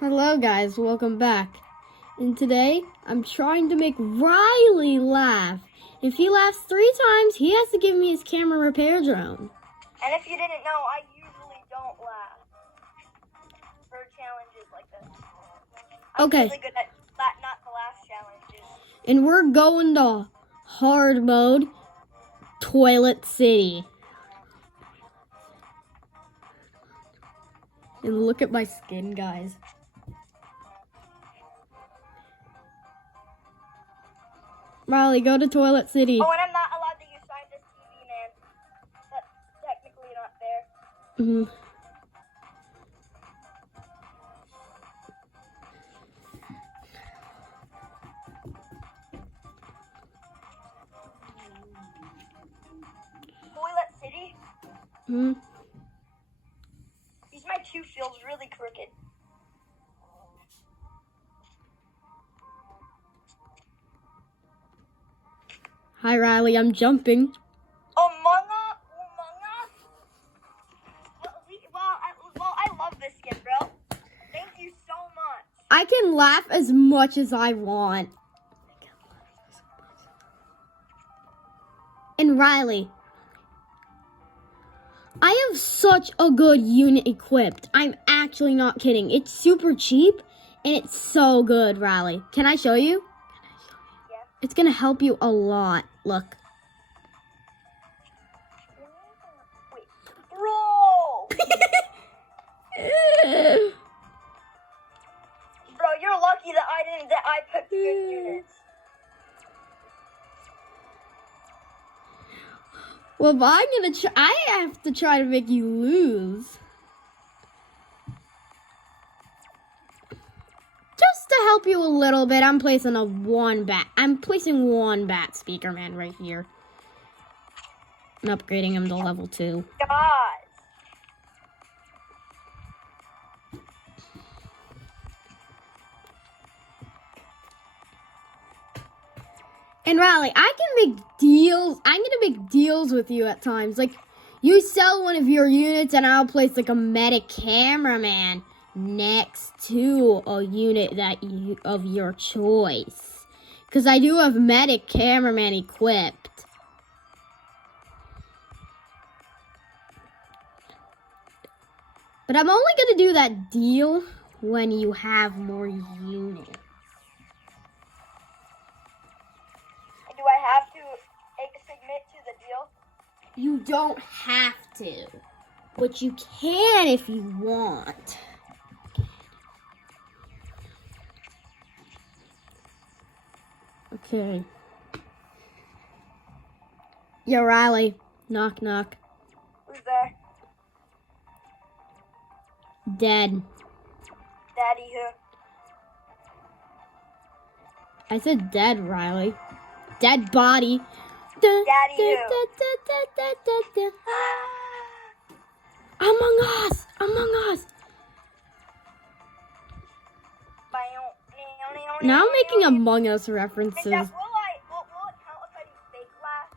Hello guys, welcome back. And today, I'm trying to make Riley laugh. If he laughs 3 times, he has to give me his camera repair drone. And if you didn't know, I usually don't laugh for challenges like this. I'm really good at not to laugh challenges. And we're going to hard mode, Toilet City. And look at my skin, guys. Riley, go to Toilet City. Oh, and I'm not allowed to use Scientist TV, man. That's technically not fair. Toilet City? These my 2 feels really crooked. Hi Riley, I'm jumping. Among Us? Well, I love this skin, bro. Thank you so much. I can laugh as much as I want. And Riley, I have such a good unit equipped. I'm actually not kidding. It's super cheap and it's so good, Riley. Can I show you? Yeah. It's gonna help you a lot. Look. Wait, bro! Bro, you're lucky that I picked good units. Well, if I'm gonna I have to try to make you lose. Just to help you a little bit, I'm placing one bat speaker man right here. I'm upgrading him to level 2. God. And Riley, I can make deals. I'm gonna make deals with you at times. Like, you sell one of your units and I'll place like a medic cameraman next to a unit of your choice. Because I do have medic cameraman equipped. But I'm only gonna do that deal when you have more units. Do I have to submit to the deal? You don't have to, but you can if you want. Okay. Yo, Riley. Knock, knock. Who's there? Dead. Daddy who? I said dead, Riley. Dead body. Daddy who? Among Us! Among Us! Now I'm making Among Us references. Will it count if I do fake laugh?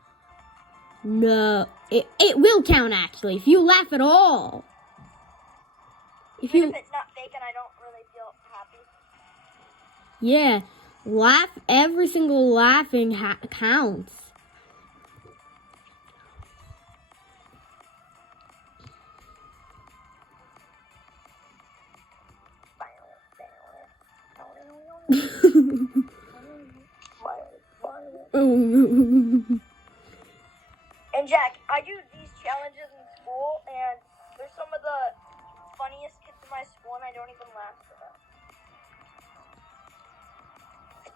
No. It will count, actually, if you laugh at all. Even if it's not fake and I don't really feel happy? Yeah. Laugh. Every single laughing counts. And Jack, I do these challenges in school, and they're some of the funniest kids in my school, and I don't even laugh for them.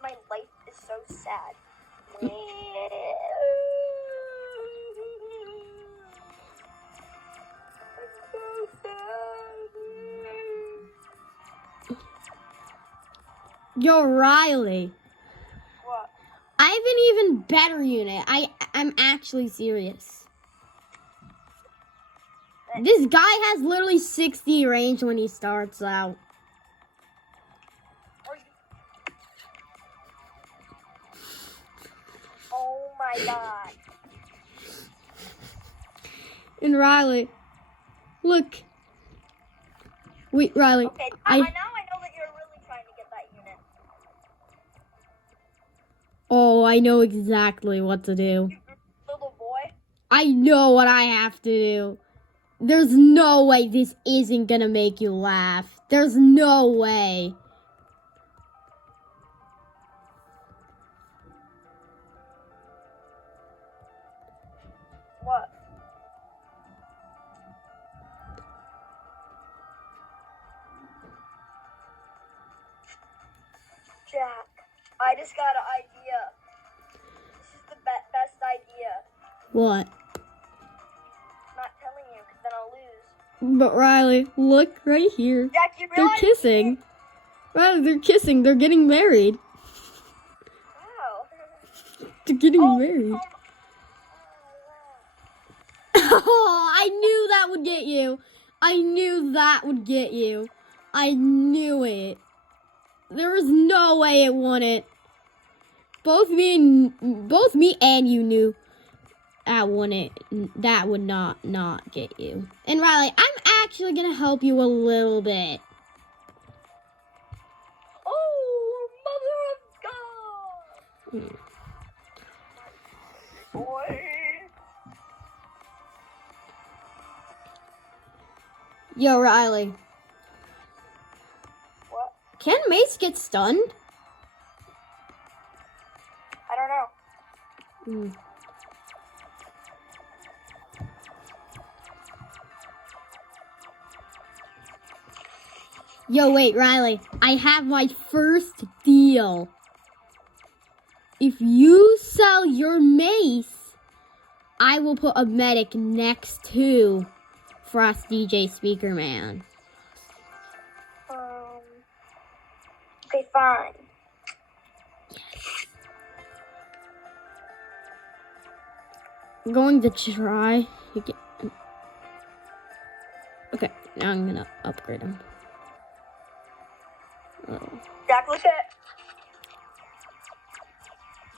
My life is so sad. Yo, Riley. What? I have an even better unit. I'm actually serious. This guy has literally 60 range when he starts out. Oh my god. And Riley, look. Wait, Riley. Okay, now I know that you're I know exactly what to do. Little boy. I know what I have to do. There's no way this isn't gonna make you laugh. There's no way. What? Jack, I just got an idea. This is the best idea. What? Not telling you, because then I'll lose. But Riley, look right here. Jack, you They're realize kissing. Riley, they're kissing. They're getting married. Wow. They're getting Oh, married. wow. Oh, I knew that would get you. I knew that would get you. I knew it. There was no way it wouldn't. Both me and you knew that wouldn't. That would not get you. And Riley, I'm actually gonna help you a little bit. Oh, Mother of God. Boy. Yo, Riley. What? Can Mace get stunned? I don't know. Yo, wait, Riley. I have my first deal. If you sell your mace, I will put a medic next to Frost DJ Speaker Man. Okay, fine. I'm going to try to get... Okay, now I'm gonna upgrade him. Jack, look at.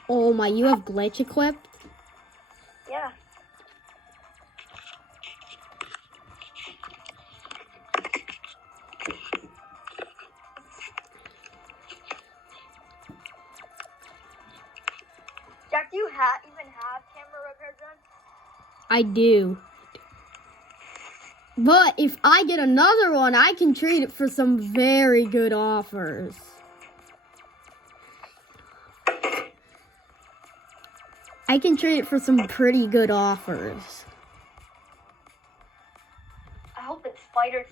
Oh my, you have glitch equipped? Yeah. Jack, do you even have camera repair done? I do. But if I get another one, I can trade it for some very good offers. I can trade it for some pretty good offers. I hope it's Spider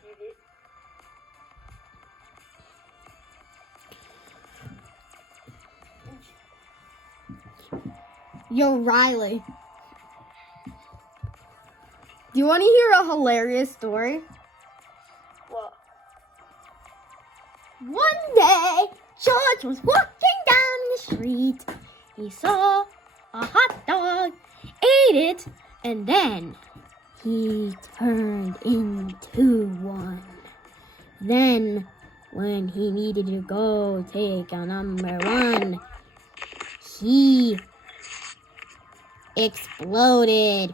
TV. Yo, Riley. Do you want to hear a hilarious story? What? One day, George was walking down the street. He saw a hot dog, ate it, and then he turned into one. Then, when he needed to go take a number one, he exploded.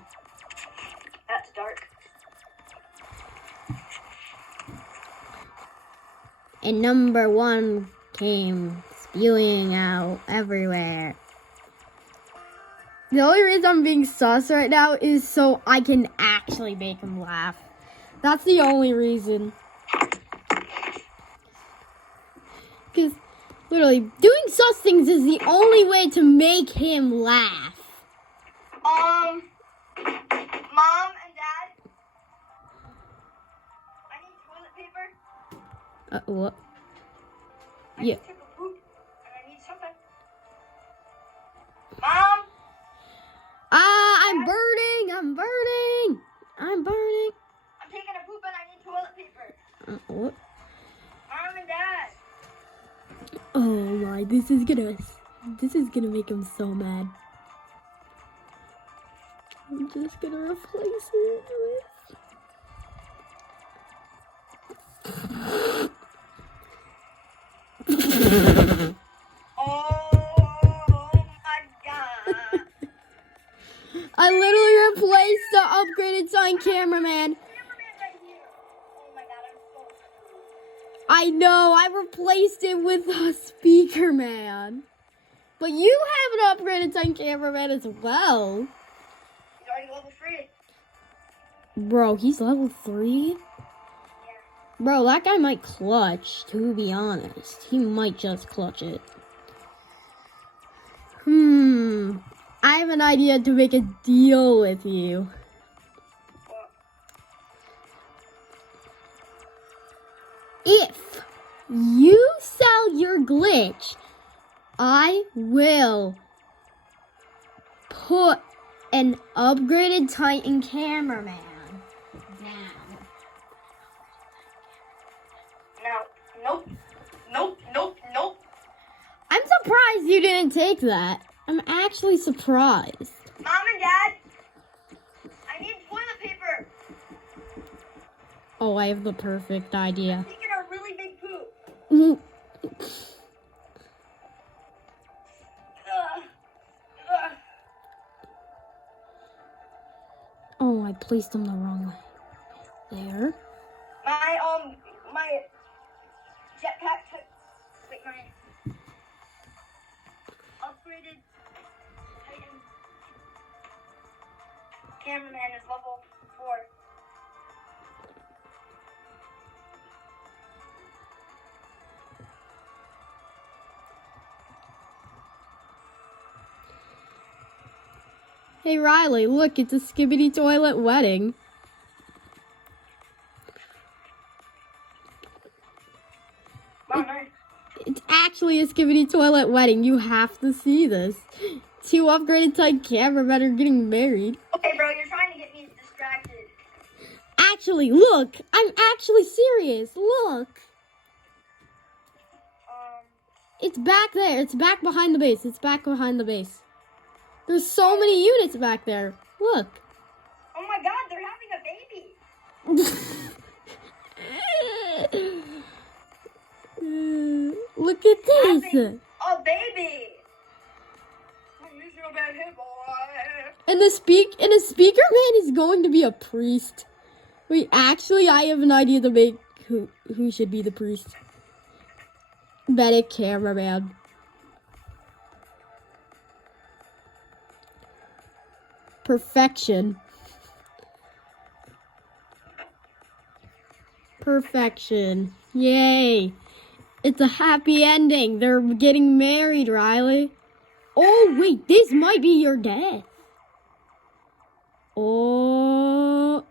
That's dark. And number one came spewing out everywhere. The only reason I'm being sus right now is so I can actually make him laugh. That's the only reason. Because, literally, doing sus things is the only way to make him laugh. Mom and Dad, I need toilet paper. What? I Yeah. just took a poop and I need something. Mom, I'm burning. I'm burning. I'm taking a poop and I need toilet paper. What? Mom and Dad. Oh my, this is gonna make him so mad. I'm just gonna replace it with... Oh my God. I literally replaced the upgraded sign cameraman. Cameraman right here. Oh my God, I'm so screwed. I know, I replaced it with a speaker man. But you have an upgraded Titan cameraman as well. He's already level 3. Bro, he's level 3? Yeah. Bro, that guy might clutch, to be honest. He might just clutch it. I have an idea to make a deal with you. What? If you sell your glitch, I will put an upgraded Titan cameraman down. No. Nope. I'm surprised you didn't take that. I'm actually surprised. Mom and Dad, I need toilet paper. Oh, I have the perfect idea. I'm taking a really big poop. Ugh. Oh, I placed them the wrong way. There. My jetpack took, wait, my upgraded Titan cameraman is level 4. Hey, Riley, look, it's a Skibidi Toilet wedding. Mom, nice. It's actually a Skibidi Toilet wedding. You have to see this. 2 upgraded Titan cameramen are getting married. Okay, bro, you're trying to get me distracted. Actually, look, I'm actually serious. Look. It's back there. It's back behind the base. It's back behind the base. There's so many units back there. Look. Oh my god, they're having a baby. Look at this. Having a baby. He's your bad hit boy. And the speaker man is going to be a priest. Wait, actually, I have an idea to make who should be the priest. Medic cameraman. Perfection. Perfection. Yay. It's a happy ending. They're getting married, Riley. Oh, wait. This might be your death. Oh.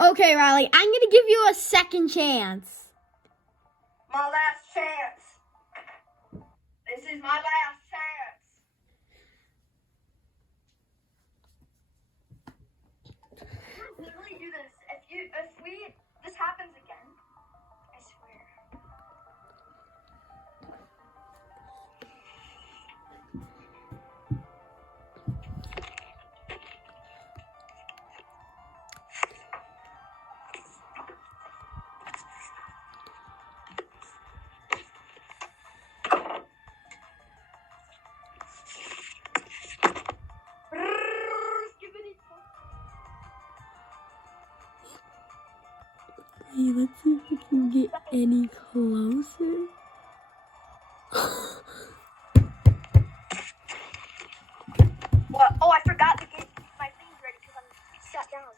Okay, Riley. I'm going to give you a second chance. My last chance. This is my last chance. Literally do this. If this happens again, I swear. Hey, let's see if we can get any closer. What? Oh, I forgot to get my things ready because I'm sat down.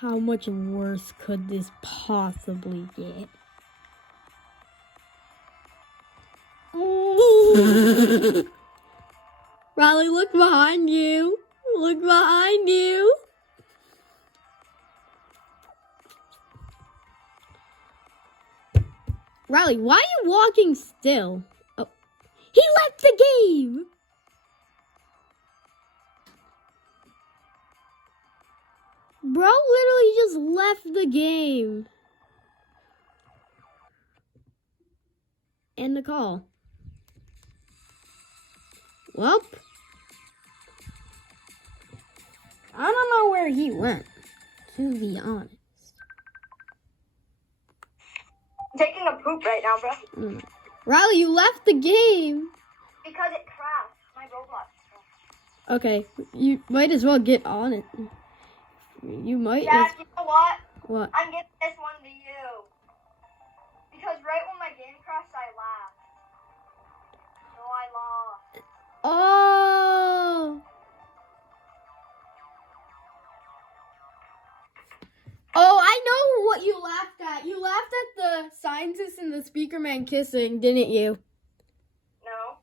How much worse could this possibly get? Riley, look behind you. Look behind you. Riley, why are you walking still? Oh, he left the game. Bro literally just left the game. End the call. Well, I don't know where he went, to be honest. I'm taking a poop right now, bro. Riley, you left the game. Because it crashed. My Okay, you might as well get on it. You might. Dad, you know what? What? I'm giving this one to you. Because right when my game crashed, I laughed. So I lost. Oh. Oh, I know what you laughed at. You laughed at the scientist and the speaker man kissing, didn't you? No.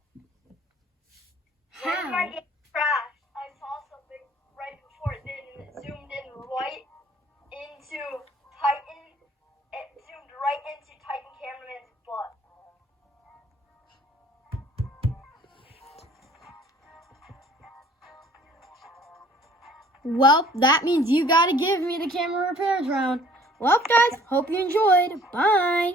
How? When my game crashed, I saw something right before it did, and it zoomed in right into Titan. It zoomed right into Titan Cameraman's butt. Well, that means you gotta give me the camera repairs round. Well, guys, hope you enjoyed. Bye.